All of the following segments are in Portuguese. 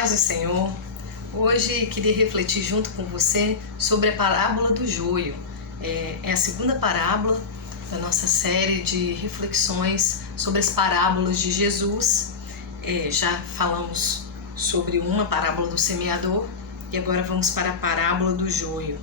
paz do Senhor. Hoje queria refletir junto com você sobre a parábola do joio. É a segunda parábola da nossa série de reflexões sobre as parábolas de Jesus. Já falamos sobre uma parábola do semeador e agora vamos para a parábola do joio.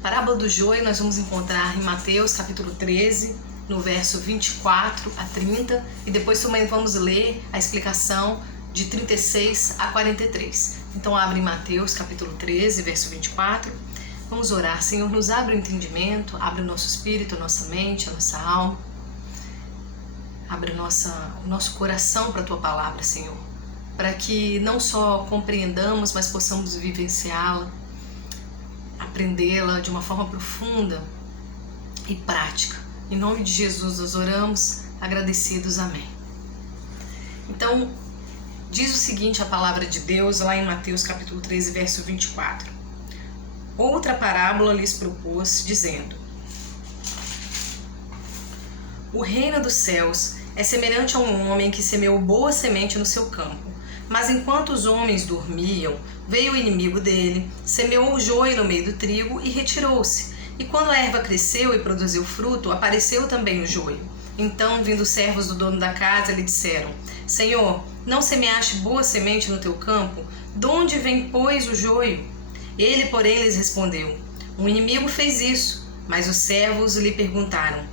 A parábola do joio nós vamos encontrar em Mateus capítulo 13, no verso 24 a 30, e depois também vamos ler a explicação de 36 a 43. Então abre em Mateus capítulo 13, verso 24. Vamos orar. Senhor, nos abre o entendimento, abre o nosso espírito, a nossa mente, a nossa alma. Abre o nosso coração para a Tua palavra, Senhor, para que não só compreendamos, mas possamos vivenciá-la, aprendê-la de uma forma profunda e prática. Em nome de Jesus nós oramos, agradecidos. Amém. Então, diz o seguinte a palavra de Deus lá em Mateus capítulo 13, verso 24. Outra parábola lhes propôs, dizendo: O reino dos céus é semelhante a um homem que semeou boa semente no seu campo. Mas enquanto os homens dormiam, veio o inimigo dele, semeou o joio no meio do trigo e retirou-se. E quando a erva cresceu e produziu fruto, apareceu também o joio. Então, vindo os servos do dono da casa, lhe disseram: Senhor, não semeaste boa semente no teu campo? De onde vem, pois, o joio? Ele, porém, lhes respondeu: Um inimigo fez isso. Mas os servos lhe perguntaram: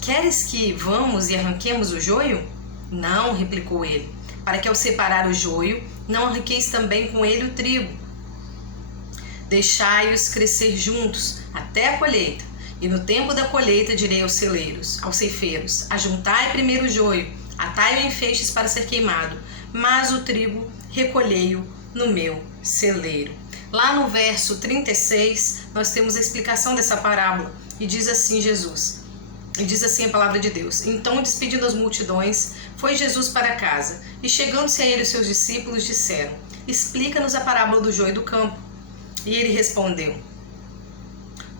Queres que vamos e arranquemos o joio? Não, replicou ele, para que ao separar o joio, não arranqueis também com ele o trigo. Deixai-os crescer juntos até a colheita, e no tempo da colheita direi aos ceifeiros: Ajuntai primeiro o joio, atai-o em feixes para ser queimado, mas o trigo recolhei-o no meu celeiro. Lá no verso 36, nós temos a explicação dessa parábola, e diz assim a palavra de Deus: Então, despedindo as multidões, foi Jesus para casa, e chegando-se a ele os seus discípulos disseram: Explica-nos a parábola do joio do campo. E ele respondeu: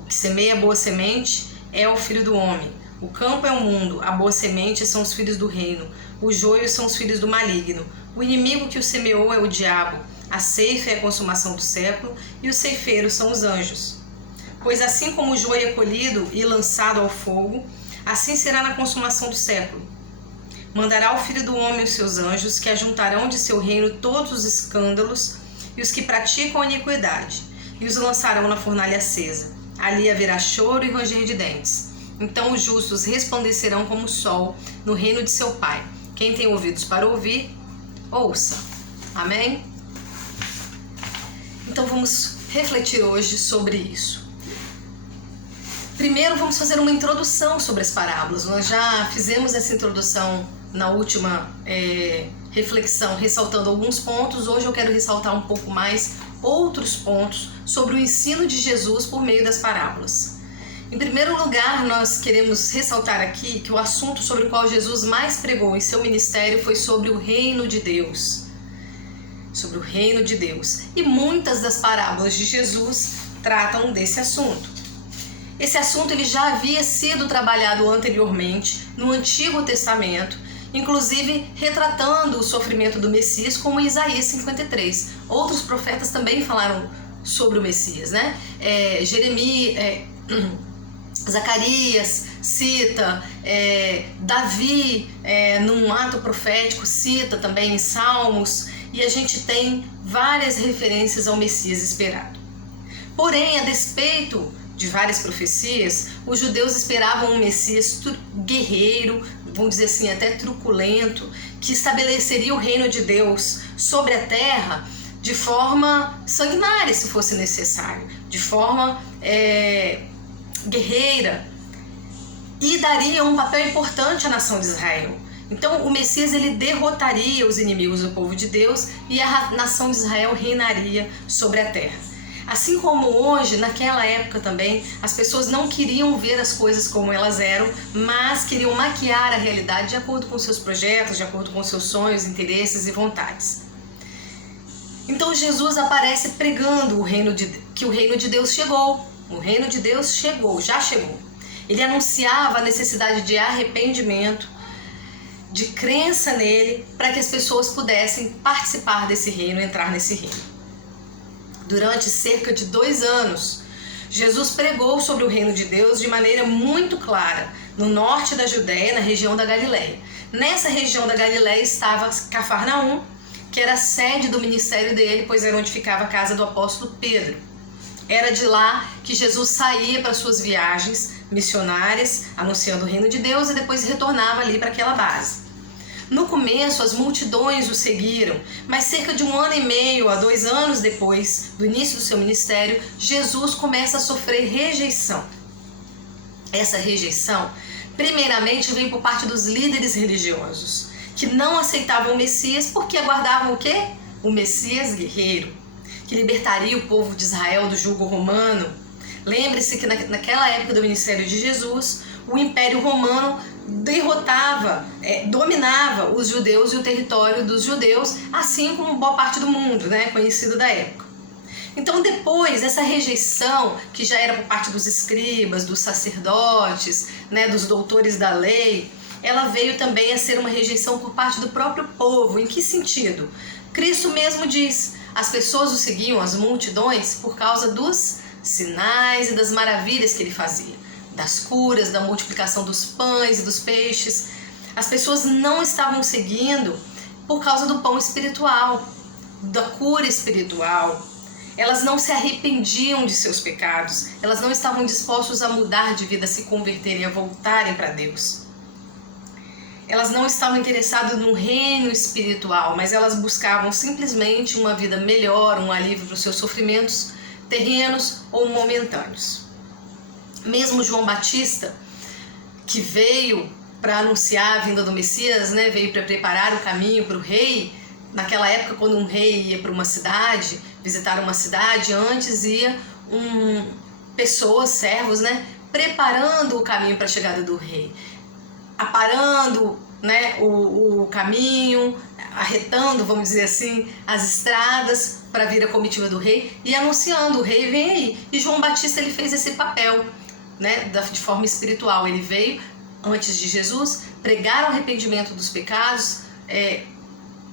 O que semeia a boa semente é o filho do homem. O campo é o mundo, a boa semente são os filhos do reino, os joios são os filhos do maligno. O inimigo que o semeou é o diabo, a ceifa é a consumação do século, e os ceifeiros são os anjos. Pois assim como o joio é colhido e lançado ao fogo, assim será na consumação do século. Mandará o Filho do Homem os seus anjos, que ajuntarão de seu reino todos os escândalos e os que praticam a iniquidade, e os lançarão na fornalha acesa. Ali haverá choro e ranger de dentes. Então os justos resplandecerão como o sol no reino de seu Pai. Quem tem ouvidos para ouvir, ouça. Amém? Então vamos refletir hoje sobre isso. Primeiro vamos fazer uma introdução sobre as parábolas. Nós já fizemos essa introdução na última reflexão, ressaltando alguns pontos. Hoje eu quero ressaltar um pouco mais outros pontos sobre o ensino de Jesus por meio das parábolas. Em primeiro lugar, nós queremos ressaltar aqui que o assunto sobre o qual Jesus mais pregou em seu ministério foi sobre o reino de Deus. Sobre o reino de Deus. E muitas das parábolas de Jesus tratam desse assunto. Esse assunto ele já havia sido trabalhado anteriormente no Antigo Testamento, inclusive retratando o sofrimento do Messias, como em Isaías 53. Outros profetas também falaram sobre o Messias, né? Zacarias cita, Davi, num ato profético, cita também em Salmos, e a gente tem várias referências ao Messias esperado. Porém, a despeito de várias profecias, os judeus esperavam um Messias guerreiro, vamos dizer assim, até truculento, que estabeleceria o reino de Deus sobre a terra de forma sanguinária, se fosse necessário, de forma guerreira, e daria um papel importante à nação de Israel. Então o Messias ele derrotaria os inimigos do povo de Deus e a nação de Israel reinaria sobre a terra. Assim como hoje, naquela época também, as pessoas não queriam ver as coisas como elas eram, mas queriam maquiar a realidade de acordo com seus projetos, de acordo com seus sonhos, interesses e vontades. Então Jesus aparece pregando que o reino de Deus chegou. O reino de Deus chegou, já chegou. Ele anunciava a necessidade de arrependimento, de crença nele, para que as pessoas pudessem participar desse reino, entrar nesse reino. Durante cerca de 2 anos, Jesus pregou sobre o reino de Deus de maneira muito clara, no norte da Judéia, na região da Galileia. Nessa região da Galileia estava Cafarnaum, que era a sede do ministério dele, pois era onde ficava a casa do apóstolo Pedro. Era de lá que Jesus saía para suas viagens missionárias, anunciando o reino de Deus, e depois retornava ali para aquela base. No começo, as multidões o seguiram, mas cerca de 1 ano e meio a 2 anos depois do início do seu ministério, Jesus começa a sofrer rejeição. Essa rejeição, primeiramente, veio por parte dos líderes religiosos, que não aceitavam o Messias porque aguardavam o quê? O Messias guerreiro, que libertaria o povo de Israel do jugo romano. Lembre-se que naquela época do ministério de Jesus, o Império Romano derrotava, dominava os judeus e o território dos judeus, assim como boa parte do mundo, conhecido da época. Então, depois, essa rejeição, que já era por parte dos escribas, dos sacerdotes, dos doutores da lei, ela veio também a ser uma rejeição por parte do próprio povo. Em que sentido? Cristo mesmo diz: as pessoas o seguiam, as multidões, por causa dos sinais e das maravilhas que ele fazia, das curas, da multiplicação dos pães e dos peixes. As pessoas não estavam seguindo por causa do pão espiritual, da cura espiritual. Elas não se arrependiam de seus pecados, elas não estavam dispostas a mudar de vida, a se converterem, a voltarem para Deus. Elas não estavam interessadas no reino espiritual, mas elas buscavam simplesmente uma vida melhor, um alívio para os seus sofrimentos terrenos ou momentâneos. Mesmo João Batista, que veio para anunciar a vinda do Messias, veio para preparar o caminho para o rei. Naquela época, quando um rei ia para uma cidade, visitar uma cidade, antes ia pessoas, servos, preparando o caminho para a chegada do rei, aparando o caminho, arretando, vamos dizer assim, as estradas para vir a comitiva do rei e anunciando: o rei vem aí. E João Batista, ele fez esse papel, de forma espiritual. Ele veio antes de Jesus pregar o arrependimento dos pecados,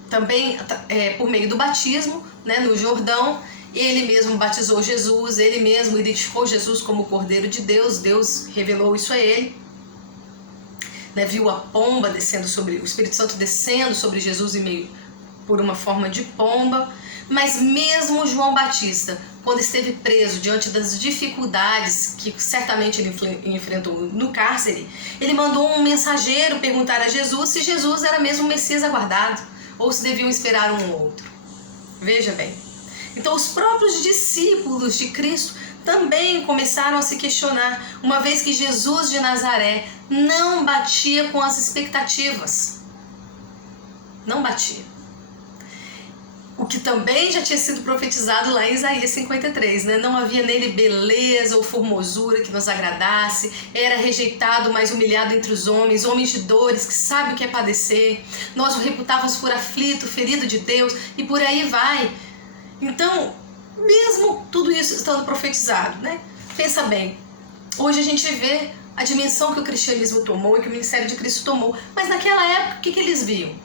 também por meio do batismo, no Jordão. Ele mesmo batizou Jesus, ele mesmo identificou Jesus como o Cordeiro de Deus. Deus revelou isso a ele. Viu a pomba descendo sobre o Espírito Santo descendo sobre Jesus por uma forma de pomba. Mas mesmo João Batista, quando esteve preso diante das dificuldades que certamente ele enfrentou no cárcere, ele mandou um mensageiro perguntar a Jesus se Jesus era mesmo o Messias aguardado ou se deviam esperar um outro. Veja bem. Então, os próprios discípulos de Cristo também começaram a se questionar, uma vez que Jesus de Nazaré não batia com as expectativas. Não batia. O que também já tinha sido profetizado lá em Isaías 53, Não havia nele beleza ou formosura que nos agradasse, era rejeitado, mas humilhado entre os homens, homens de dores, que sabe o que é padecer. Nós o reputávamos por aflito, ferido de Deus, e por aí vai. Então, mesmo tudo isso estando profetizado, Pensa bem, hoje a gente vê a dimensão que o cristianismo tomou e que o ministério de Cristo tomou, mas naquela época, o que eles viam?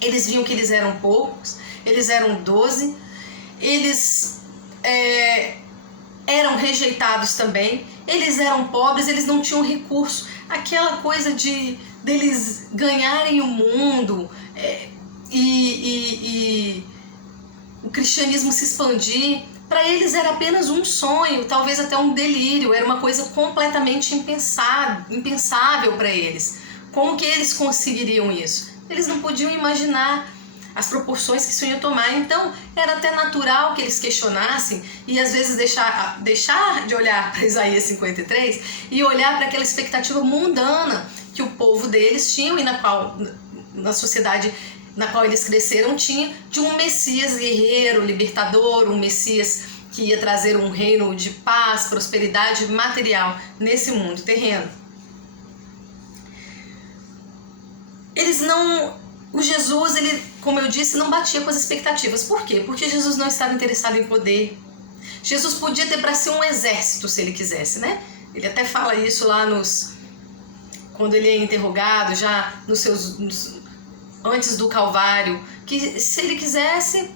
Eles viam que eles eram poucos, eles eram 12, eles eram rejeitados também, eles eram pobres, eles não tinham recurso. Aquela coisa deles ganharem o mundo e o cristianismo se expandir, para eles era apenas um sonho, talvez até um delírio, era uma coisa completamente impensável para eles. Como que eles conseguiriam isso? Eles não podiam imaginar as proporções que isso ia tomar. Então, era até natural que eles questionassem e às vezes deixar de olhar para Isaías 53 e olhar para aquela expectativa mundana que o povo deles tinha e na sociedade na qual eles cresceram tinha, de um Messias guerreiro, libertador, um Messias que ia trazer um reino de paz, prosperidade material nesse mundo terreno. O Jesus, ele, como eu disse, não batia com as expectativas. Por quê? Porque Jesus não estava interessado em poder. Jesus podia ter para si um exército se ele quisesse, Ele até fala isso lá quando ele é interrogado já antes do Calvário, que se ele quisesse,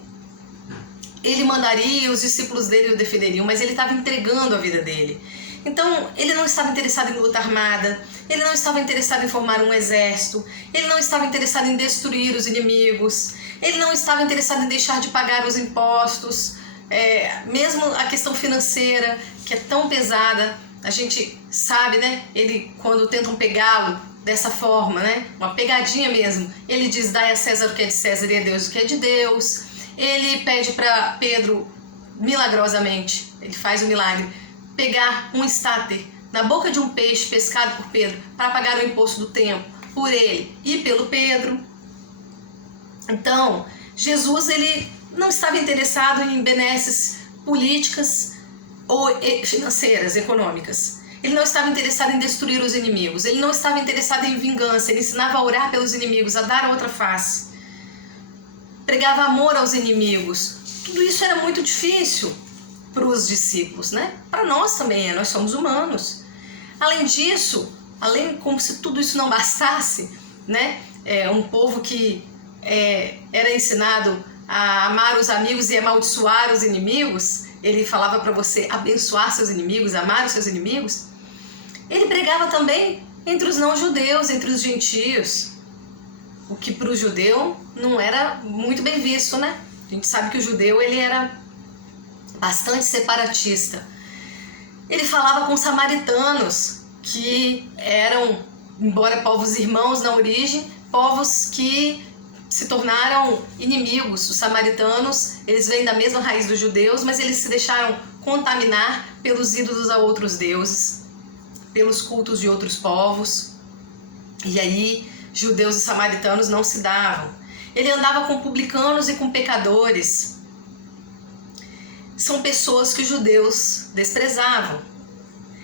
ele mandaria, os discípulos dele o defenderiam, mas ele estava entregando a vida dele. Então, ele não estava interessado em luta armada, ele não estava interessado em formar um exército, ele não estava interessado em destruir os inimigos, ele não estava interessado em deixar de pagar os impostos, mesmo a questão financeira, que é tão pesada, a gente sabe, né? Ele, quando tentam pegá-lo dessa forma, né? Uma pegadinha mesmo, ele diz: dai a César o que é de César e a Deus o que é de Deus. Ele pede para Pedro, milagrosamente, ele faz o milagre, pegar um estáter na boca de um peixe pescado por Pedro para pagar o imposto do templo por ele e pelo Pedro. Então, Jesus, ele não estava interessado em benesses políticas ou financeiras, econômicas. Ele não estava interessado em destruir os inimigos. Ele não estava interessado em vingança. Ele ensinava a orar pelos inimigos, a dar a outra face. Pregava amor aos inimigos. Tudo isso era muito difícil para os discípulos, né? Para nós também, nós somos humanos. Além disso, como se tudo isso não bastasse, né? Um povo que era ensinado a amar os amigos e amaldiçoar os inimigos. Ele falava para você abençoar seus inimigos, amar os seus inimigos. Ele pregava também entre os não-judeus, entre os gentios, o que para o judeu não era muito bem visto, né? A gente sabe que o judeu, ele era bastante separatista. Ele falava com os samaritanos, que eram, embora povos irmãos na origem, povos que se tornaram inimigos. Os samaritanos, eles vêm da mesma raiz dos judeus, mas eles se deixaram contaminar pelos ídolos a outros deuses, pelos cultos de outros povos. E aí, judeus e samaritanos não se davam. Ele andava com publicanos e com pecadores. São pessoas que os judeus desprezavam.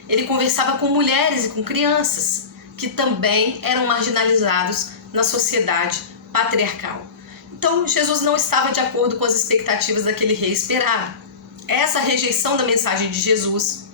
Ele conversava com mulheres e com crianças, que também eram marginalizados na sociedade patriarcal. Então, Jesus não estava de acordo com as expectativas daquele rei esperado. Essa rejeição da mensagem de Jesus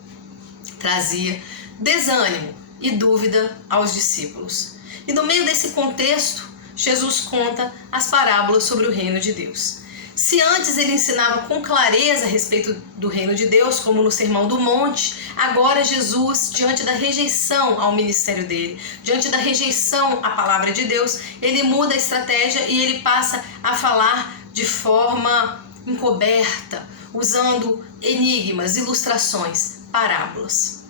trazia desânimo e dúvida aos discípulos. E no meio desse contexto, Jesus conta as parábolas sobre o reino de Deus. Se antes ele ensinava com clareza a respeito do reino de Deus, como no Sermão do Monte, agora Jesus, diante da rejeição ao ministério dele, diante da rejeição à palavra de Deus, ele muda a estratégia e ele passa a falar de forma encoberta, usando enigmas, ilustrações, parábolas.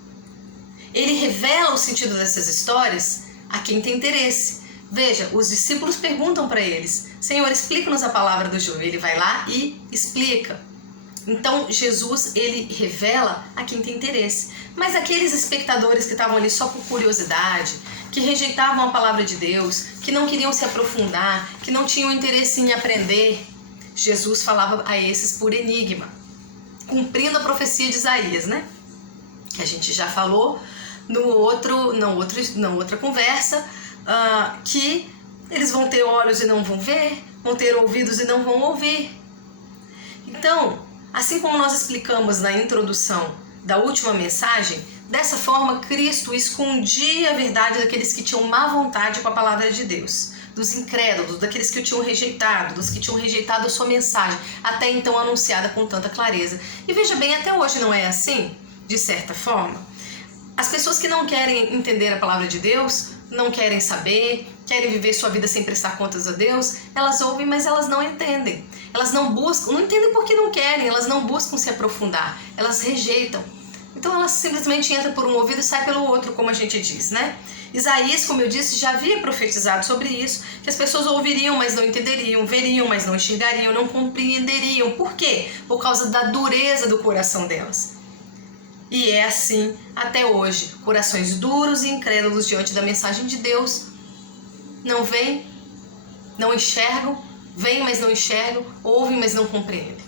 Ele revela o sentido dessas histórias a quem tem interesse. Veja, os discípulos perguntam para eles: Senhor, explica-nos a palavra do joio. Ele vai lá e explica. Então, Jesus, ele revela a quem tem interesse. Mas aqueles espectadores que estavam ali só por curiosidade, que rejeitavam a palavra de Deus, que não queriam se aprofundar, que não tinham interesse em aprender, Jesus falava a esses por enigma, cumprindo a profecia de Isaías, né? Que a gente já falou na outra conversa, que eles vão ter olhos e não vão ver, vão ter ouvidos e não vão ouvir. Então, assim como nós explicamos na introdução da última mensagem, dessa forma Cristo escondia a verdade daqueles que tinham má vontade com a palavra de Deus, dos incrédulos, daqueles que o tinham rejeitado, dos que tinham rejeitado a sua mensagem, até então anunciada com tanta clareza. E veja bem, até hoje não é assim, de certa forma. As pessoas que não querem entender a palavra de Deus, não querem saber, querem viver sua vida sem prestar contas a Deus, elas ouvem, mas elas não entendem. Elas não buscam, não entendem porque não querem, elas não buscam se aprofundar, elas rejeitam. Então elas simplesmente entram por um ouvido e saem pelo outro, como a gente diz, né? Isaías, como eu disse, já havia profetizado sobre isso, que as pessoas ouviriam, mas não entenderiam, veriam, mas não enxergariam, não compreenderiam. Por quê? Por causa da dureza do coração delas. E é assim até hoje. Corações duros e incrédulos diante da mensagem de Deus não veem, não enxergam, veem, mas não enxergam, ouvem, mas não compreendem.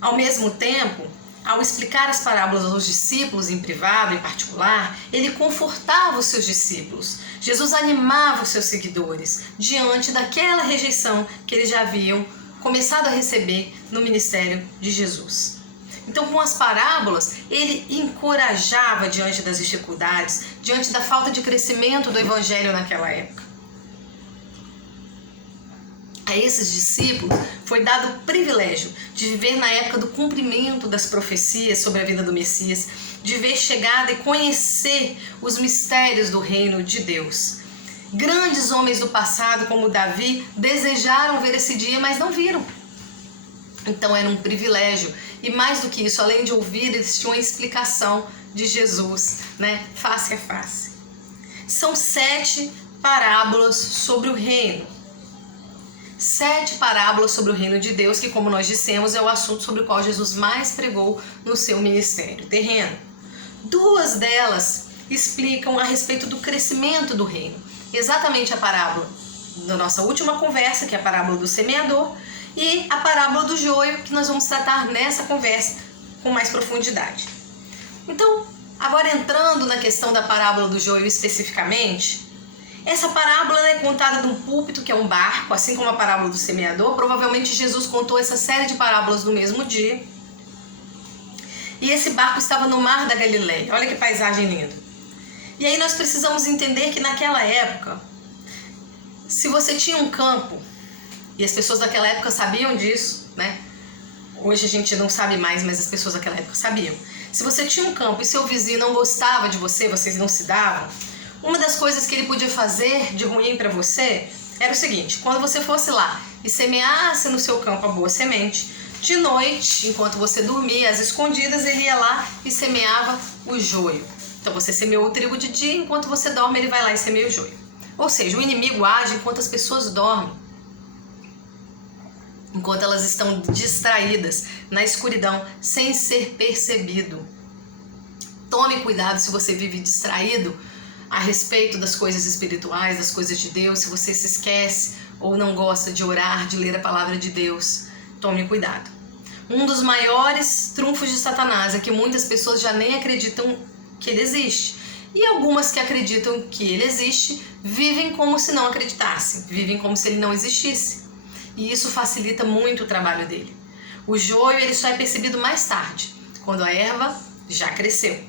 Ao mesmo tempo, ao explicar as parábolas aos discípulos em privado, em particular, ele confortava os seus discípulos. Jesus animava os seus seguidores diante daquela rejeição que eles já haviam começado a receber no ministério de Jesus. Então, com as parábolas, ele encorajava diante das dificuldades, diante da falta de crescimento do evangelho naquela época. A esses discípulos foi dado o privilégio de viver na época do cumprimento das profecias sobre a vida do Messias, de ver chegada e conhecer os mistérios do reino de Deus. Grandes homens do passado, como Davi, desejaram ver esse dia, mas não viram. Então era um privilégio. E mais do que isso, além de ouvir, eles tinham a explicação de Jesus, né? Face a face. São 7 parábolas sobre o reino. 7 parábolas sobre o reino de Deus, que, como nós dissemos, é o assunto sobre o qual Jesus mais pregou no seu ministério terreno. 2 delas explicam a respeito do crescimento do reino. Exatamente a parábola da nossa última conversa, que é a parábola do semeador, e a parábola do joio, que nós vamos tratar nessa conversa com mais profundidade. Então, agora entrando na questão da parábola do joio especificamente, essa parábola é contada de um púlpito, que é um barco, assim como a parábola do semeador. Provavelmente Jesus contou essa série de parábolas no mesmo dia. E esse barco estava no mar da Galileia. Olha que paisagem linda. E aí nós precisamos entender que naquela época, se você tinha um campo, e as pessoas daquela época sabiam disso, né? Hoje a gente não sabe mais, mas as pessoas daquela época sabiam. Se você tinha um campo e seu vizinho não gostava de você, vocês não se davam, uma das coisas que ele podia fazer de ruim para você era o seguinte: quando você fosse lá e semeasse no seu campo a boa semente, de noite, enquanto você dormia às escondidas, ele ia lá e semeava o joio. Então você semeou o trigo de dia, enquanto você dorme, ele vai lá e semeia o joio. Ou seja, o inimigo age enquanto as pessoas dormem, enquanto elas estão distraídas na escuridão, sem ser percebido. Tome cuidado se você vive distraído a respeito das coisas espirituais, das coisas de Deus, se você se esquece ou não gosta de orar, de ler a palavra de Deus. Tome cuidado. Um dos maiores trunfos de Satanás é que muitas pessoas já nem acreditam que ele existe. E algumas que acreditam que ele existe vivem como se não acreditassem, vivem como se ele não existisse. E isso facilita muito o trabalho dele. O joio ele só é percebido mais tarde, quando a erva já cresceu.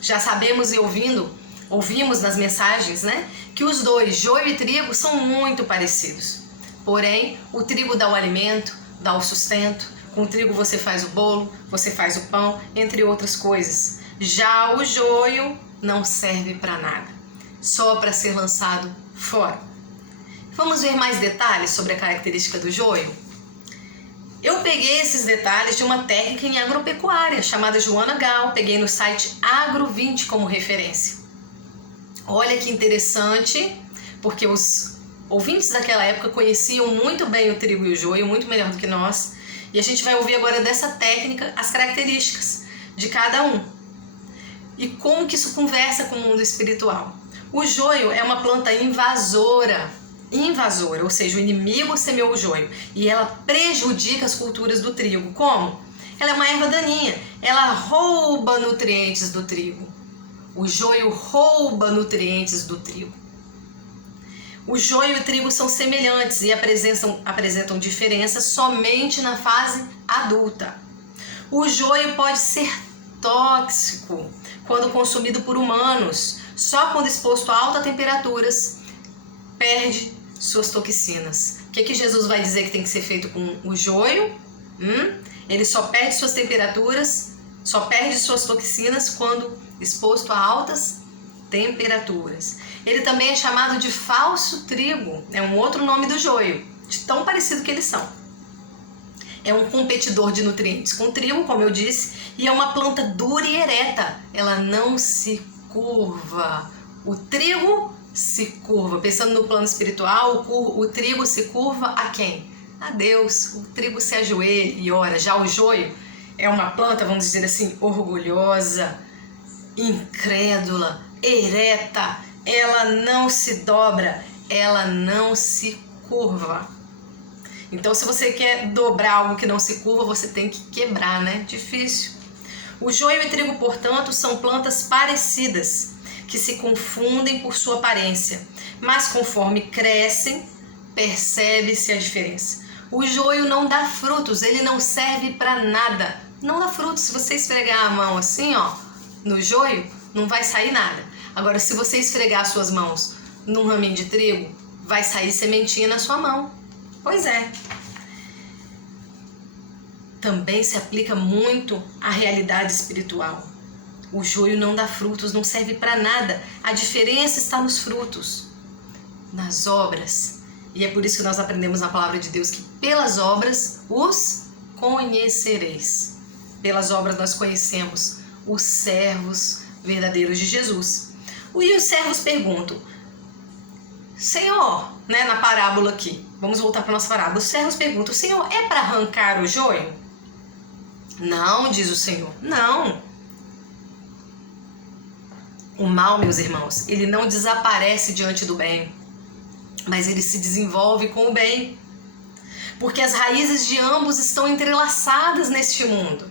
Já sabemos e ouvimos nas mensagens, né, que os dois, joio e trigo, são muito parecidos. Porém, o trigo dá o alimento, dá o sustento. Com o trigo você faz o bolo, você faz o pão, entre outras coisas. Já o joio não serve para nada, só para ser lançado fora. Vamos ver mais detalhes sobre a característica do joio? Eu peguei esses detalhes de uma técnica em agropecuária chamada Joana Gal. Peguei no site Agro20 como referência. Olha que interessante, porque os ouvintes daquela época conheciam muito bem o trigo e o joio, muito melhor do que nós. E a gente vai ouvir agora dessa técnica as características de cada um e como que isso conversa com o mundo espiritual. O joio é uma planta invasora, ou seja, o inimigo semeou o joio e ela prejudica as culturas do trigo. Como? Ela é uma erva daninha, ela rouba nutrientes do trigo. O joio rouba nutrientes do trigo. O joio e o trigo são semelhantes e apresentam diferenças somente na fase adulta. O joio pode ser tóxico quando consumido por humanos. Só quando exposto a altas temperaturas perde suas toxinas. O que Jesus vai dizer que tem que ser feito com o joio? Ele só perde suas temperaturas, só perde suas toxinas quando exposto a altas temperaturas. Ele também é chamado de falso trigo, é um outro nome do joio, de tão parecido que eles são. É um competidor de nutrientes com o trigo, como eu disse, e é uma planta dura e ereta, ela não se curva. O trigo se curva. Pensando no plano espiritual, o trigo se curva a quem? A Deus. O trigo se ajoelha e ora. Já o joio é uma planta, vamos dizer assim, orgulhosa, incrédula, ereta. Ela não se dobra, ela não se curva. Então, se você quer dobrar algo que não se curva, você tem que quebrar, né? Difícil. O joio e o trigo, portanto, são plantas parecidas, que se confundem por sua aparência, mas conforme crescem, percebe-se a diferença. O joio não dá frutos, ele não serve para nada, não dá fruto. Se você esfregar a mão assim, ó, no joio, não vai sair nada. Agora, se você esfregar suas mãos num raminho de trigo, vai sair sementinha na sua mão. Pois é. Também se aplica muito à realidade espiritual. O joio não dá frutos, não serve para nada. A diferença está nos frutos, nas obras. E é por isso que nós aprendemos na palavra de Deus que pelas obras os conhecereis. Pelas obras nós conhecemos os servos verdadeiros de Jesus. E os servos perguntam: Senhor, né, na parábola aqui, vamos voltar para a nossa parábola. Os servos perguntam: Senhor, é para arrancar o joio? Não, diz o Senhor, não. O mal, meus irmãos, ele não desaparece diante do bem, mas ele se desenvolve com o bem. Porque as raízes de ambos estão entrelaçadas neste mundo.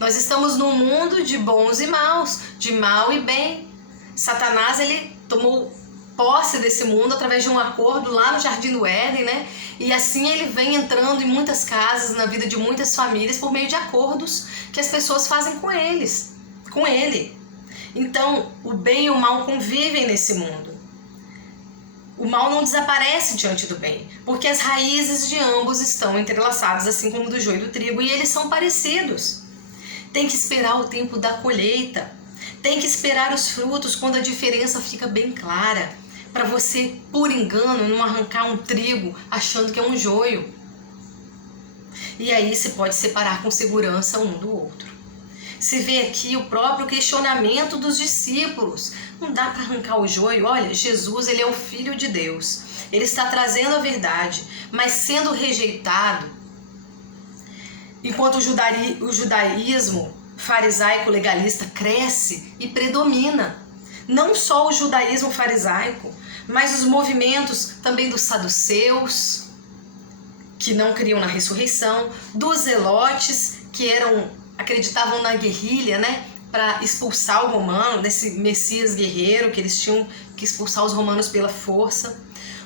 Nós estamos num mundo de bons e maus, de mal e bem. Satanás, ele tomou posse desse mundo através de um acordo lá no Jardim do Éden, né? E assim ele vem entrando em muitas casas, na vida de muitas famílias, por meio de acordos que as pessoas fazem com ele. Então, o bem e o mal convivem nesse mundo. O mal não desaparece diante do bem, porque as raízes de ambos estão entrelaçadas, assim como do joio e do trigo, e eles são parecidos. Tem que esperar o tempo da colheita, tem que esperar os frutos quando a diferença fica bem clara, para você, por engano, não arrancar um trigo achando que é um joio. E aí você pode separar com segurança um do outro. Se vê aqui o próprio questionamento dos discípulos. Não dá para arrancar o joio. Olha, Jesus, ele é o Filho de Deus. Ele está trazendo a verdade, mas sendo rejeitado. Enquanto o judaísmo farisaico legalista cresce e predomina. Não só o judaísmo farisaico, mas os movimentos também dos saduceus, que não criam na ressurreição, dos zelotes, que acreditavam na guerrilha, né, para expulsar o romano, desse Messias guerreiro, que eles tinham que expulsar os romanos pela força,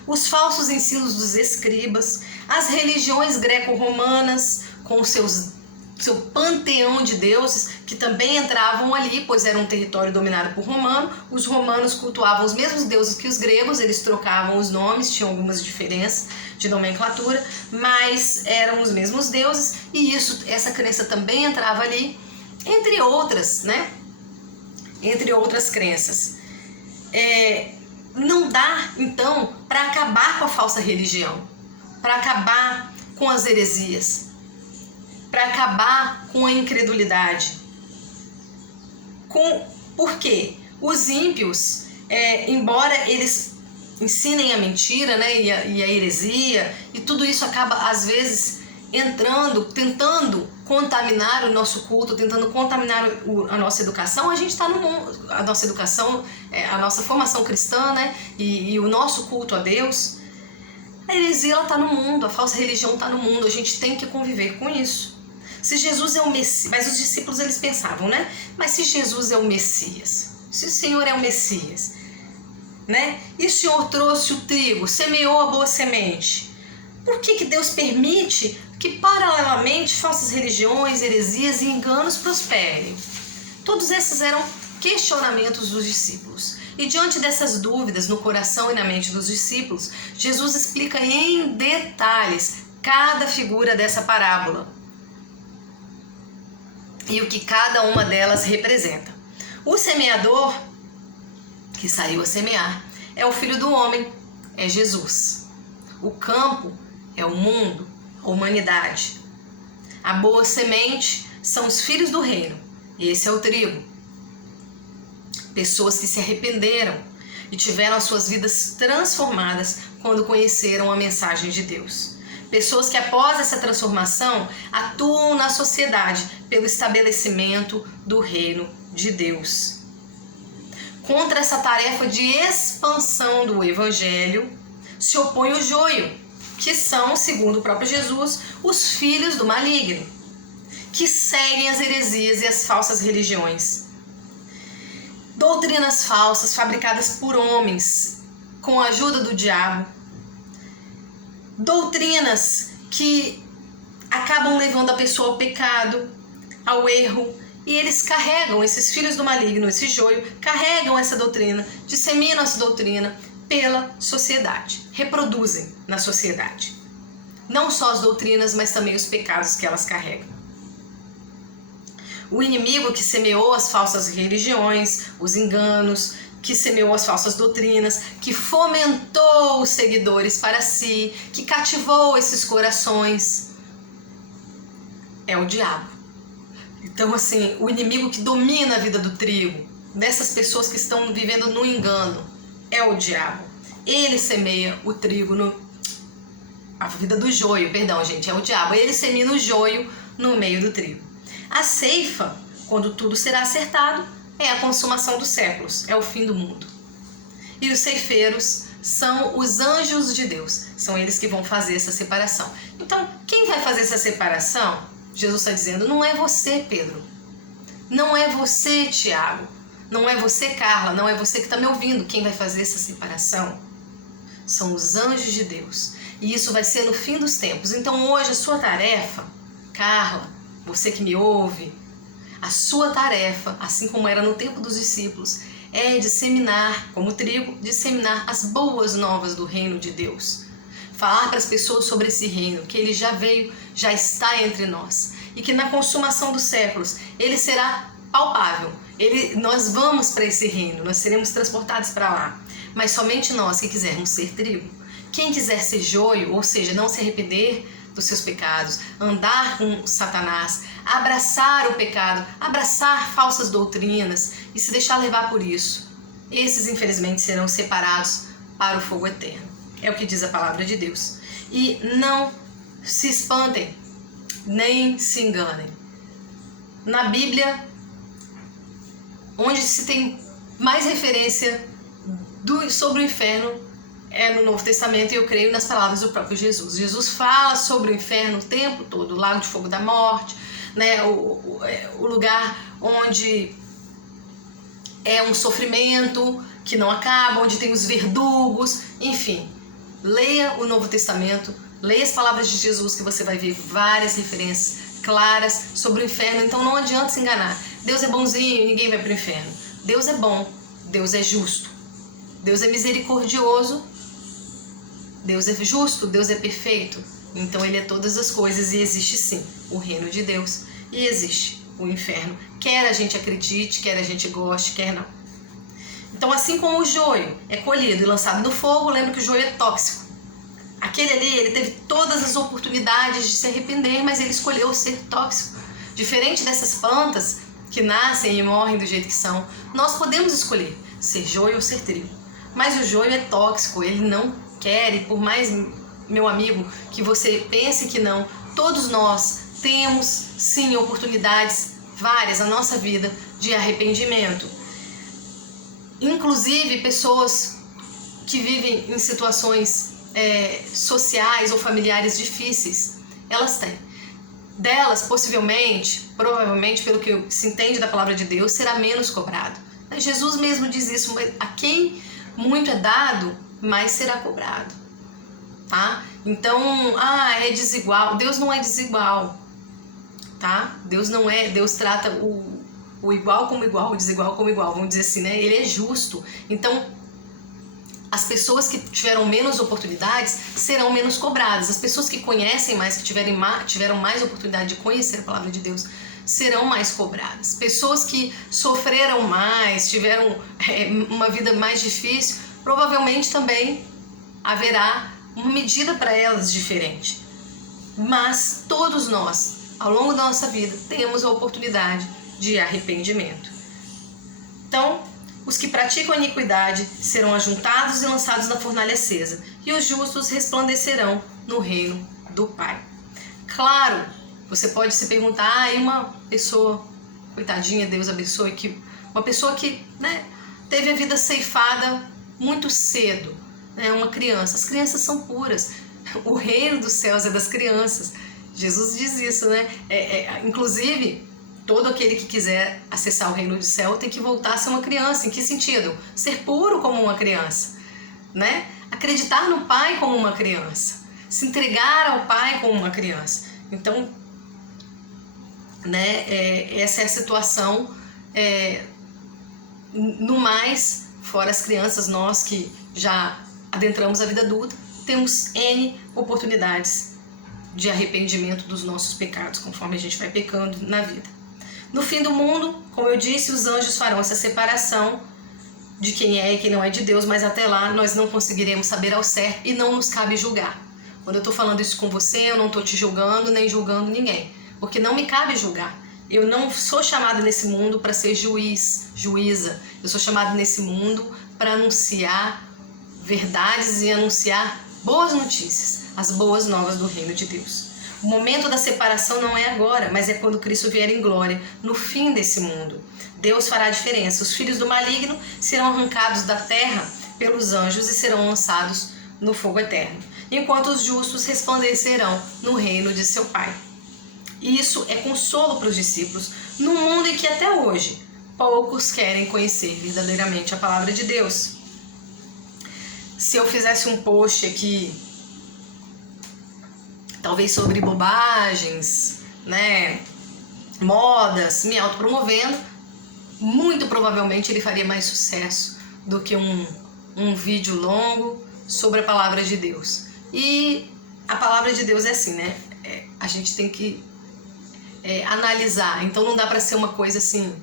os falsos ensinos dos escribas, as religiões greco-romanas, com o seu panteão de deuses, que também entravam ali, pois era um território dominado por romano. Os romanos cultuavam os mesmos deuses que os gregos, eles trocavam os nomes, tinham algumas diferenças de nomenclatura, mas eram os mesmos deuses, e essa crença também entrava ali, entre outras, né? Entre outras crenças. Não dá, então, para acabar com a falsa religião, para acabar com as heresias, para acabar com a incredulidade. Por quê? Os ímpios, embora eles ensinem a mentira, né, e a heresia, e tudo isso acaba, às vezes, entrando, tentando contaminar o nosso culto, tentando contaminar a nossa educação. A gente está no mundo, a nossa educação, a nossa formação cristã, né, e o nosso culto a Deus. A heresia está no mundo, a falsa religião está no mundo, a gente tem que conviver com isso. Se Jesus é o Messias, mas os discípulos eles pensavam, né? Mas se Jesus é o Messias, se o Senhor é o Messias, né? E o Senhor trouxe o trigo, semeou a boa semente, por que Deus permite que paralelamente falsas religiões, heresias e enganos prosperem? Todos esses eram questionamentos dos discípulos. E diante dessas dúvidas no coração e na mente dos discípulos, Jesus explica em detalhes cada figura dessa parábola e o que cada uma delas representa. O semeador, que saiu a semear, é o Filho do Homem, é Jesus. O campo é o mundo, a humanidade. A boa semente são os filhos do reino, esse é o trigo. Pessoas que se arrependeram e tiveram as suas vidas transformadas quando conheceram a mensagem de Deus. Pessoas que após essa transformação atuam na sociedade pelo estabelecimento do reino de Deus. Contra essa tarefa de expansão do evangelho se opõe o joio, que são, segundo o próprio Jesus, os filhos do maligno, que seguem as heresias e as falsas religiões. Doutrinas falsas fabricadas por homens com a ajuda do diabo. Doutrinas que acabam levando a pessoa ao pecado, ao erro, e eles carregam, esses filhos do maligno, esse joio, carregam essa doutrina, disseminam essa doutrina pela sociedade, reproduzem na sociedade. Não só as doutrinas, mas também os pecados que elas carregam. O inimigo que semeou as falsas religiões, os enganos, que semeou as falsas doutrinas, que fomentou os seguidores para si, que cativou esses corações, é o diabo. Então, assim, o inimigo que domina a vida do trigo, dessas pessoas que estão vivendo no engano, é o diabo. Ele semeia o trigo a vida do joio, perdão, gente, é o diabo. Ele semeia o joio no meio do trigo. A ceifa, quando tudo será acertado, é a consumação dos séculos, é o fim do mundo. E os ceifeiros são os anjos de Deus, são eles que vão fazer essa separação. Então, quem vai fazer essa separação? Jesus está dizendo, não é você, Pedro, não é você, Tiago, não é você, Carla, não é você que está me ouvindo. Quem vai fazer essa separação são os anjos de Deus. E isso vai ser no fim dos tempos. Então hoje a sua tarefa, Carla, você que me ouve, a sua tarefa, assim como era no tempo dos discípulos, é disseminar, como trigo, disseminar as boas novas do reino de Deus. Falar para as pessoas sobre esse reino, que ele já veio, já está entre nós. E que na consumação dos séculos, ele será palpável. Nós vamos para esse reino, nós seremos transportados para lá. Mas somente nós que quisermos ser trigo. Quem quiser ser joio, ou seja, não se arrepender dos seus pecados, andar com Satanás, abraçar o pecado, abraçar falsas doutrinas e se deixar levar por isso, esses infelizmente serão separados para o fogo eterno. É o que diz a palavra de Deus. E não se espantem, nem se enganem. Na Bíblia, onde se tem mais referência sobre o inferno é no Novo Testamento, e eu creio nas palavras do próprio Jesus. Jesus fala sobre o inferno o tempo todo, o lago de fogo da morte, né, o lugar onde é um sofrimento que não acaba, onde tem os verdugos, enfim. Leia o Novo Testamento, leia as palavras de Jesus, que você vai ver várias referências claras sobre o inferno. Então não adianta se enganar. Deus é bonzinho, ninguém vai para o inferno. Deus é bom, Deus é justo, Deus é misericordioso, Deus é justo, Deus é perfeito. Então ele é todas as coisas, e existe sim o reino de Deus e existe o inferno. Quer a gente acredite, quer a gente goste, quer não. Então, assim como o joio é colhido e lançado no fogo, lembra que o joio é tóxico. Aquele ali, ele teve todas as oportunidades de se arrepender, mas ele escolheu ser tóxico. Diferente dessas plantas que nascem e morrem do jeito que são, nós podemos escolher ser joio ou ser trigo. Mas o joio é tóxico, ele não quer, e por mais, meu amigo, que você pense que não, todos nós temos sim oportunidades várias na nossa vida de arrependimento. Inclusive pessoas que vivem em situações sociais ou familiares difíceis, elas têm. Delas, possivelmente, provavelmente, pelo que se entende da palavra de Deus, será menos cobrado. Jesus mesmo diz isso, a quem muito é dado, mais será cobrado. Tá? Então, é desigual. Deus não é desigual. Tá? Deus trata o igual como igual, o desigual como igual, vamos dizer assim, né? Ele é justo. Então, as pessoas que tiveram menos oportunidades serão menos cobradas. As pessoas que conhecem mais, que tiveram mais oportunidade de conhecer a palavra de Deus, serão mais cobradas. Pessoas que sofreram mais, tiveram uma vida mais difícil, provavelmente também haverá uma medida para elas diferente. Mas todos nós, ao longo da nossa vida, temos a oportunidade de arrependimento. Então, os que praticam a iniquidade serão ajuntados e lançados na fornalha acesa, e os justos resplandecerão no reino do Pai. Claro, você pode se perguntar, e uma pessoa, coitadinha, Deus abençoe, uma pessoa que teve a vida ceifada muito cedo, uma criança. As crianças são puras, o reino dos céus é das crianças. Jesus diz isso, né? Inclusive, todo aquele que quiser acessar o reino do céu tem que voltar a ser uma criança. Em que sentido? Ser puro como uma criança, né? Acreditar no Pai como uma criança, se entregar ao Pai como uma criança. Então, né? Essa é a situação. No mais, fora as crianças, nós que já adentramos a vida adulta, temos N oportunidades de arrependimento dos nossos pecados, conforme a gente vai pecando na vida. No fim do mundo, como eu disse, os anjos farão essa separação de quem é e quem não é de Deus, mas até lá nós não conseguiremos saber ao certo e não nos cabe julgar. Quando eu estou falando isso com você, eu não estou te julgando nem julgando ninguém, porque não me cabe julgar. Eu não sou chamada nesse mundo para ser juiz, juíza. Eu sou chamada nesse mundo para anunciar verdades e anunciar boas notícias, as boas novas do reino de Deus. O momento da separação não é agora, mas é quando Cristo vier em glória, no fim desse mundo. Deus fará a diferença. Os filhos do maligno serão arrancados da terra pelos anjos e serão lançados no fogo eterno, enquanto os justos resplandecerão no reino de seu Pai. E isso é consolo para os discípulos, num mundo em que até hoje poucos querem conhecer verdadeiramente a palavra de Deus. Se eu fizesse um post aqui, talvez sobre bobagens, né, modas, me autopromovendo, muito provavelmente ele faria mais sucesso do que um vídeo longo sobre a palavra de Deus. E a palavra de Deus é assim, né? A gente tem que analisar. Então não dá para ser uma coisa assim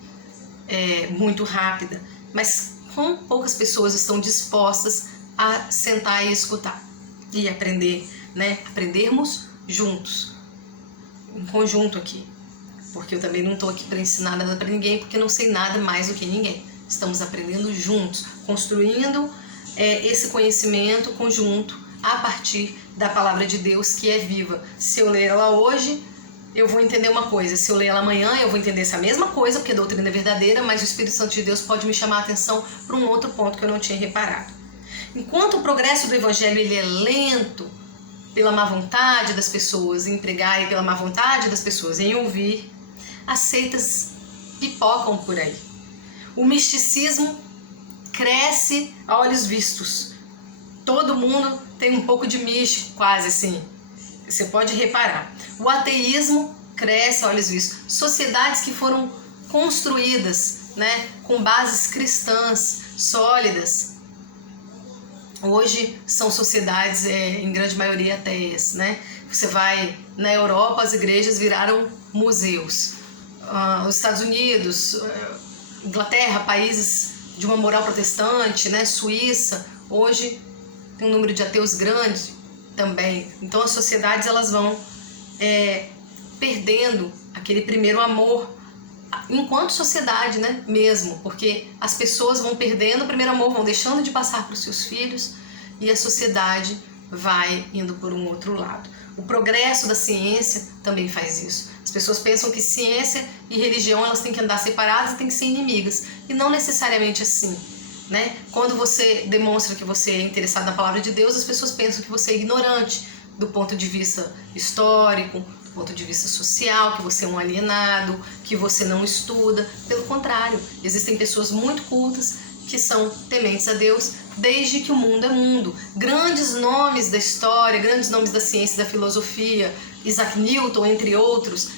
muito rápida. Mas quão poucas pessoas estão dispostas a sentar e escutar e aprender, né? Aprendermos juntos, em conjunto aqui. Porque eu também não estou aqui para ensinar nada para ninguém, porque eu não sei nada mais do que ninguém. Estamos aprendendo juntos, construindo esse conhecimento conjunto a partir da palavra de Deus, que é viva. Se eu ler ela hoje, eu vou entender uma coisa. Se eu ler ela amanhã, eu vou entender essa mesma coisa, porque a doutrina é verdadeira, mas o Espírito Santo de Deus pode me chamar a atenção para um outro ponto que eu não tinha reparado. Enquanto o progresso do Evangelho ele é lento, pela má vontade das pessoas em pregar e pela má vontade das pessoas em ouvir, as seitas pipocam por aí. O misticismo cresce a olhos vistos. Todo mundo tem um pouco de místico, quase assim. Você pode reparar. O ateísmo cresce a olhos vistos. Sociedades que foram construídas, né, com bases cristãs sólidas, hoje são sociedades, em grande maioria, ateias, né? Você vai na Europa, as igrejas viraram museus. Os Estados Unidos, Inglaterra, países de uma moral protestante, né? Suíça, hoje tem um número de ateus grande também. Então as sociedades elas vão perdendo aquele primeiro amor enquanto sociedade, né, mesmo, porque as pessoas vão perdendo o primeiro amor, vão deixando de passar para os seus filhos e a sociedade vai indo por um outro lado. O progresso da ciência também faz isso. As pessoas pensam que ciência e religião elas têm que andar separadas e têm que ser inimigas, e não necessariamente assim, né? Quando você demonstra que você é interessado na palavra de Deus, as pessoas pensam que você é ignorante do ponto de vista histórico, do ponto de vista social, que você é um alienado, que você não estuda. Pelo contrário, existem pessoas muito cultas que são tementes a Deus desde que o mundo é mundo. Grandes nomes da história, grandes nomes da ciência e da filosofia, Isaac Newton, entre outros,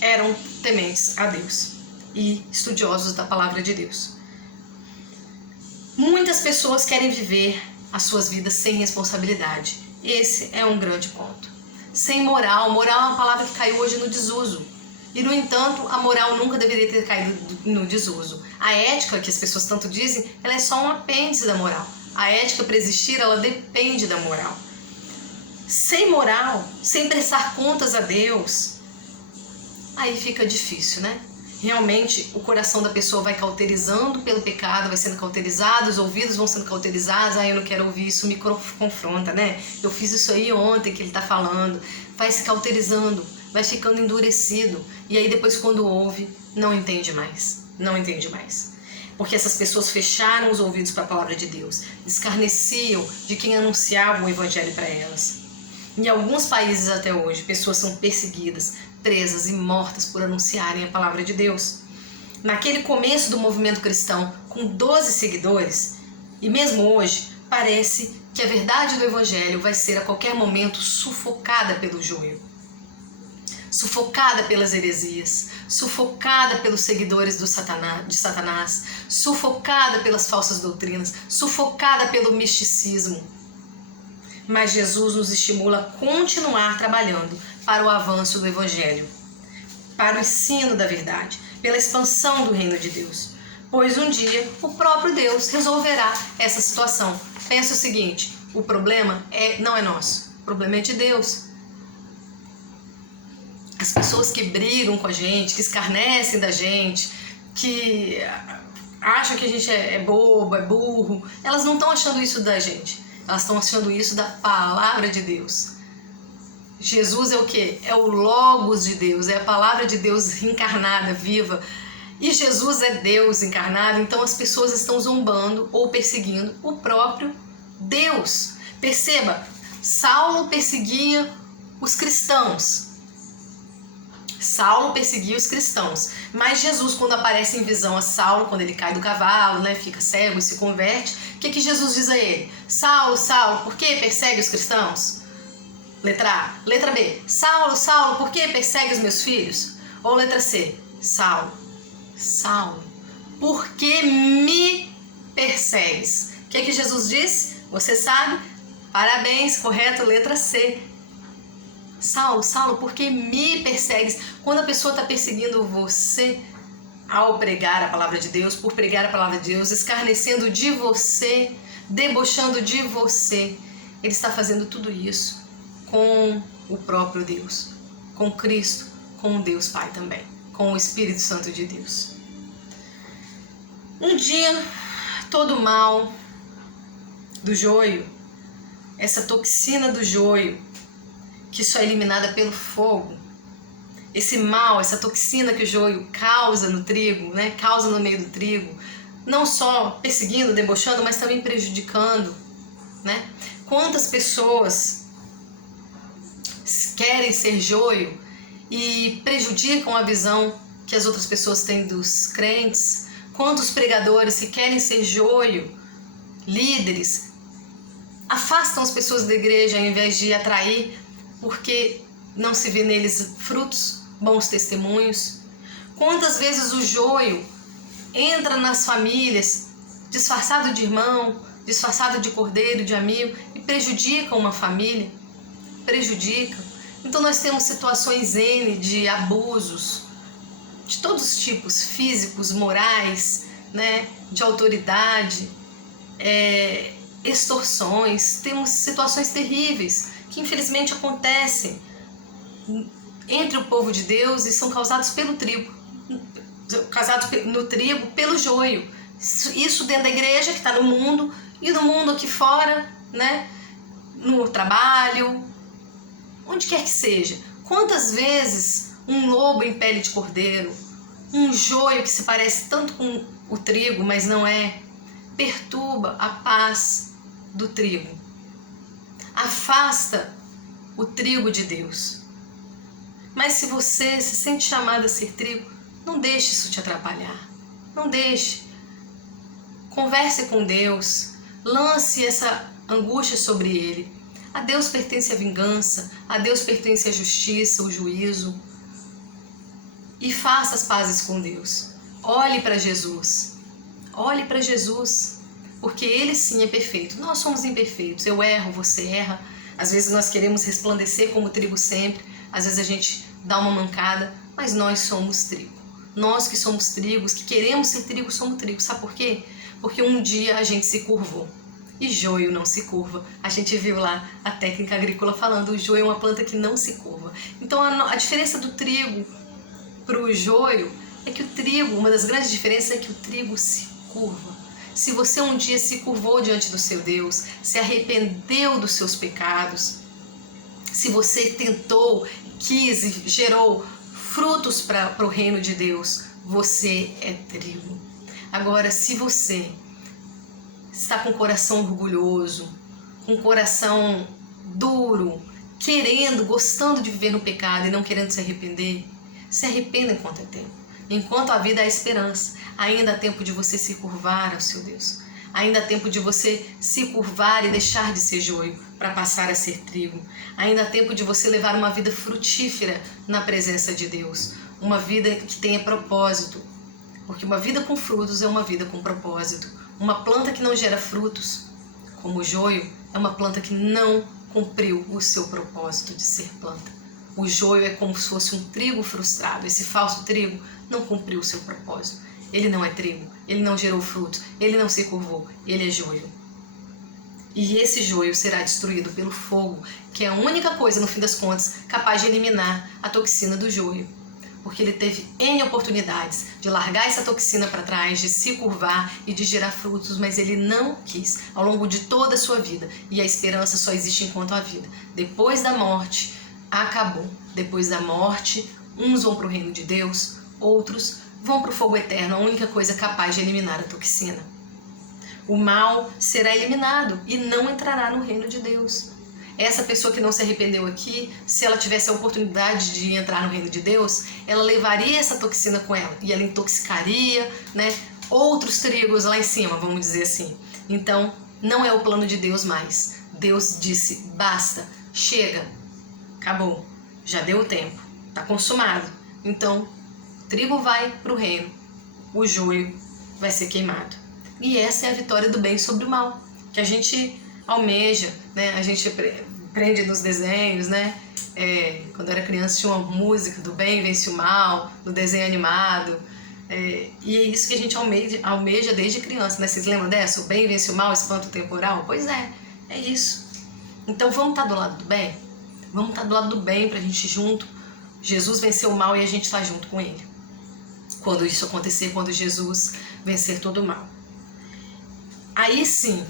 eram tementes a Deus e estudiosos da palavra de Deus. Muitas pessoas querem viver as suas vidas sem responsabilidade. Esse é um grande ponto. Sem moral. Moral é uma palavra que caiu hoje no desuso. E, no entanto, a moral nunca deveria ter caído no desuso. A ética, que as pessoas tanto dizem, ela é só um apêndice da moral. A ética, para existir, ela depende da moral. Sem moral, sem prestar contas a Deus, aí fica difícil, né? Realmente, o coração da pessoa vai cauterizando pelo pecado, vai sendo cauterizado, os ouvidos vão sendo cauterizados. Eu não quero ouvir isso, me confronta, né? Eu fiz isso aí ontem que ele está falando. Vai se cauterizando, vai ficando endurecido. E aí depois, quando ouve, não entende mais. Não entende mais. Porque essas pessoas fecharam os ouvidos para a palavra de Deus. Escarneciam de quem anunciava o evangelho para elas. Em alguns países até hoje, pessoas são perseguidas, presas e mortas por anunciarem a palavra de Deus. Naquele começo do movimento cristão, com 12 seguidores, e mesmo hoje, parece que a verdade do evangelho vai ser a qualquer momento sufocada pelo joio. sufocada pelas heresias, sufocada pelos seguidores de Satanás, sufocada pelas falsas doutrinas, sufocada pelo misticismo. Mas Jesus nos estimula a continuar trabalhando para o avanço do Evangelho, para o ensino da verdade, pela expansão do reino de Deus. Pois um dia o próprio Deus resolverá essa situação. Pensa o seguinte, o problema não é nosso, o problema é de Deus. As pessoas que brigam com a gente, que escarnecem da gente, que acham que a gente é bobo, é burro, elas não estão achando isso da gente, elas estão achando isso da palavra de Deus. Jesus é o quê? É o Logos de Deus, é a palavra de Deus encarnada, viva. E Jesus é Deus encarnado, então as pessoas estão zombando ou perseguindo o próprio Deus. Perceba, Saulo perseguia os cristãos. Saulo perseguia os cristãos, mas Jesus, quando aparece em visão a Saulo, quando ele cai do cavalo, fica cego e se converte, o que Jesus diz a ele? Saulo, Saulo, por que persegue os cristãos? Letra A. Letra B. Saulo, Saulo, por que persegue os meus filhos? Ou letra C. Saulo, Saulo, por que me persegues? O que Jesus disse? Você sabe? Parabéns, correto, letra C. Saulo, Saulo, por que me persegues? Quando a pessoa está perseguindo você ao pregar a palavra de Deus, por pregar a palavra de Deus, escarnecendo de você, debochando de você, ele está fazendo tudo isso com o próprio Deus, com Cristo, com o Deus Pai também, com o Espírito Santo de Deus. Um dia, todo o mal do joio, essa toxina do joio, que só é eliminada pelo fogo, esse mal, essa toxina que o joio causa no trigo, causa no meio do trigo, não só perseguindo, debochando, mas também prejudicando, Quantas pessoas querem ser joio e prejudicam a visão que as outras pessoas têm dos crentes? Quantos pregadores que querem ser joio, líderes, afastam as pessoas da igreja ao invés de atrair, porque não se vê neles frutos, bons testemunhos? Quantas vezes o joio entra nas famílias, disfarçado de irmão, disfarçado de cordeiro, de amigo, e prejudica uma família? Prejudica. Então nós temos situações N de abusos, de todos os tipos, físicos, morais, de autoridade, extorsões. Temos situações terríveis que infelizmente acontecem entre o povo de Deus e são causados pelo trigo, causados no trigo pelo joio. Isso dentro da igreja, que está no mundo, e no mundo aqui fora, no trabalho, onde quer que seja. Quantas vezes um lobo em pele de cordeiro, um joio que se parece tanto com o trigo, mas não é, perturba a paz do trigo, afasta o trigo de Deus. Mas se você se sente chamado a ser trigo, não deixe isso te atrapalhar, não deixe. Converse com Deus, lance essa angústia sobre Ele. A Deus pertence a vingança, a Deus pertence a justiça, o juízo. E faça as pazes com Deus. Olhe para Jesus. Olhe para Jesus, porque Ele sim é perfeito. Nós somos imperfeitos. Eu erro, você erra. Às vezes nós queremos resplandecer como trigo sempre. Às vezes a gente dá uma mancada, mas nós somos trigo. Nós que somos trigos, que queremos ser trigo, somos trigo. Sabe por quê? Porque um dia a gente se curvou. E joio não se curva. A gente viu lá a técnica agrícola falando, o joio é uma planta que não se curva. Então a diferença do trigo para o joio é que o trigo, uma das grandes diferenças é que o trigo se curva. Se você um dia se curvou diante do seu Deus, se arrependeu dos seus pecados, se você tentou, quis e gerou frutos para o reino de Deus, você é trigo. Agora, se você está com o coração orgulhoso, com o coração duro, querendo, gostando de viver no pecado e não querendo se arrependa enquanto é tempo. Enquanto a vida há esperança, ainda há tempo de você se curvar ao seu Deus. Ainda há tempo de você se curvar e deixar de ser joio para passar a ser trigo. Ainda há tempo de você levar uma vida frutífera na presença de Deus. Uma vida que tenha propósito. Porque uma vida com frutos é uma vida com propósito. Uma planta que não gera frutos, como o joio, é uma planta que não cumpriu o seu propósito de ser planta. O joio é como se fosse um trigo frustrado. Esse falso trigo não cumpriu o seu propósito. Ele não é trigo, ele não gerou frutos, ele não se curvou, ele é joio. E esse joio será destruído pelo fogo, que é a única coisa, no fim das contas, capaz de eliminar a toxina do joio. Porque ele teve N oportunidades de largar essa toxina para trás, de se curvar e de gerar frutos, mas ele não quis ao longo de toda a sua vida. E a esperança só existe enquanto há vida. Depois da morte, acabou. Depois da morte, uns vão para o reino de Deus, outros vão para o fogo eterno, a única coisa capaz de eliminar a toxina. O mal será eliminado e não entrará no reino de Deus. Essa pessoa que não se arrependeu aqui, se ela tivesse a oportunidade de entrar no reino de Deus, ela levaria essa toxina com ela e ela intoxicaria, né, outros trigos lá em cima, vamos dizer assim. Então, não é o plano de Deus mais. Deus disse, basta, chega, acabou, já deu o tempo, está consumado. Então, o trigo vai para o reino, o joio vai ser queimado. E essa é a vitória do bem sobre o mal, que a gente almeja, né? A gente aprende nos desenhos, né? Quando eu era criança tinha uma música do bem vence o mal, no desenho animado. E é isso que a gente almeja desde criança, né? Vocês lembram dessa? O bem vence o mal, espanto temporal? Pois é isso. Então vamos estar do lado do bem? Vamos estar do lado do bem pra gente junto. Jesus venceu o mal e a gente está junto com ele. Quando isso acontecer, quando Jesus vencer todo o mal. Aí sim,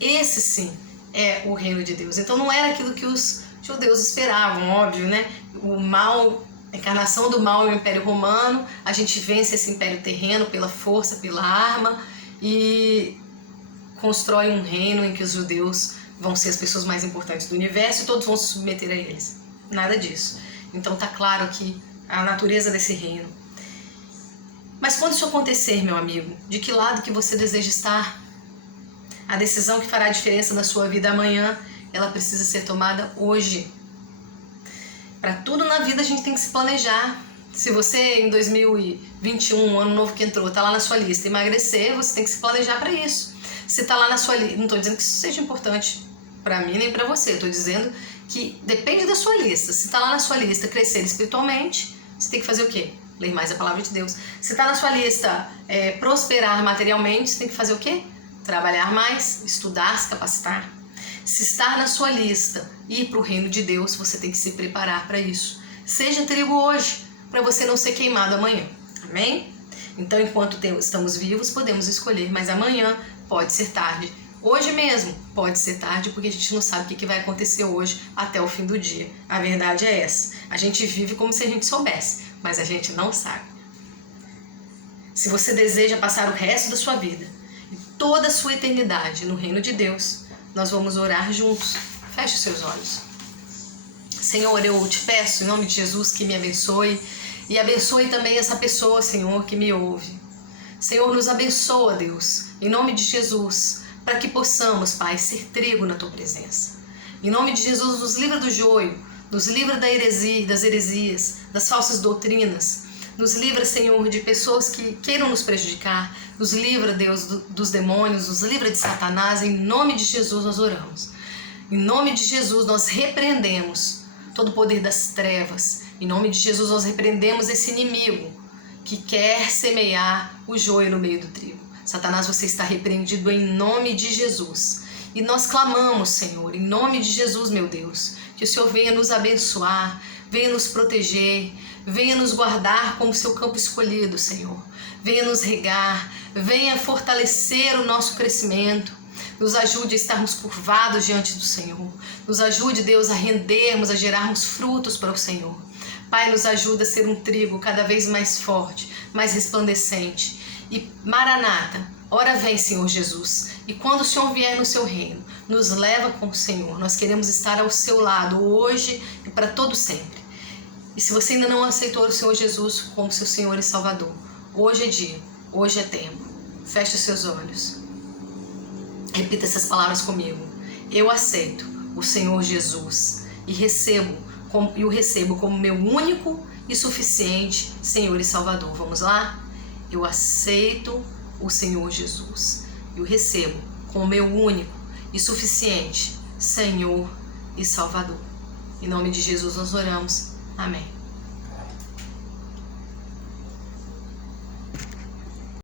esse sim é o reino de Deus. Então não era aquilo que os judeus esperavam, óbvio, né? O mal, a encarnação do mal é o Império Romano, a gente vence esse império terreno pela força, pela arma e constrói um reino em que os judeus vão ser as pessoas mais importantes do universo e todos vão se submeter a eles. Nada disso. Então tá claro aqui a natureza desse reino. Mas quando isso acontecer, meu amigo, de que lado que você deseja estar? A decisão que fará a diferença na sua vida amanhã, ela precisa ser tomada hoje. Para tudo na vida a gente tem que se planejar. Se você em 2021, ano novo que entrou, está lá na sua lista emagrecer, você tem que se planejar para isso. Se está lá na sua lista, não estou dizendo que isso seja importante para mim nem para você, estou dizendo que depende da sua lista. Se está lá na sua lista crescer espiritualmente, você tem que fazer o quê? Ler mais a palavra de Deus. Se está na sua lista prosperar materialmente, você tem que fazer o quê? Trabalhar mais, estudar, se capacitar. Se está na sua lista ir para o reino de Deus, você tem que se preparar para isso. Seja trigo hoje, para você não ser queimado amanhã. Amém? Então, enquanto estamos vivos, podemos escolher, mas amanhã pode ser tarde. Hoje mesmo pode ser tarde, porque a gente não sabe o que vai acontecer hoje até o fim do dia. A verdade é essa. A gente vive como se a gente soubesse, mas a gente não sabe. Se você deseja passar o resto da sua vida e toda a sua eternidade no reino de Deus, nós vamos orar juntos. Feche os seus olhos. Senhor, eu te peço, em nome de Jesus, que me abençoe e abençoe também essa pessoa, Senhor, que me ouve. Senhor, nos abençoa, Deus, em nome de Jesus, para que possamos, Pai, ser trigo na Tua presença. Em nome de Jesus, nos livra do joio, nos livra da heresia, das heresias, das falsas doutrinas. Nos livra, Senhor, de pessoas que queiram nos prejudicar. Nos livra, Deus, dos demônios, nos livra de Satanás. Em nome de Jesus nós oramos. Em nome de Jesus nós repreendemos todo o poder das trevas. Em nome de Jesus nós repreendemos esse inimigo que quer semear o joio no meio do trigo. Satanás, você está repreendido em nome de Jesus. E nós clamamos, Senhor, em nome de Jesus, meu Deus, que o Senhor venha nos abençoar, venha nos proteger, venha nos guardar como seu campo escolhido, Senhor. Venha nos regar, venha fortalecer o nosso crescimento. Nos ajude a estarmos curvados diante do Senhor. Nos ajude, Deus, a rendermos, a gerarmos frutos para o Senhor. Pai, nos ajuda a ser um trigo cada vez mais forte, mais resplandecente. E Maranata, ora vem, Senhor Jesus. E quando o Senhor vier no seu reino, nos leva com o Senhor. Nós queremos estar ao seu lado hoje e para todo sempre. E se você ainda não aceitou o Senhor Jesus como seu Senhor e Salvador, hoje é dia, hoje é tempo. Feche os seus olhos. Repita essas palavras comigo. Eu aceito o Senhor Jesus e o recebo como meu único e suficiente Senhor e Salvador. Vamos lá? Eu aceito o Senhor Jesus e o recebo como meu único e suficiente Senhor e Salvador. Em nome de Jesus nós oramos. Amém.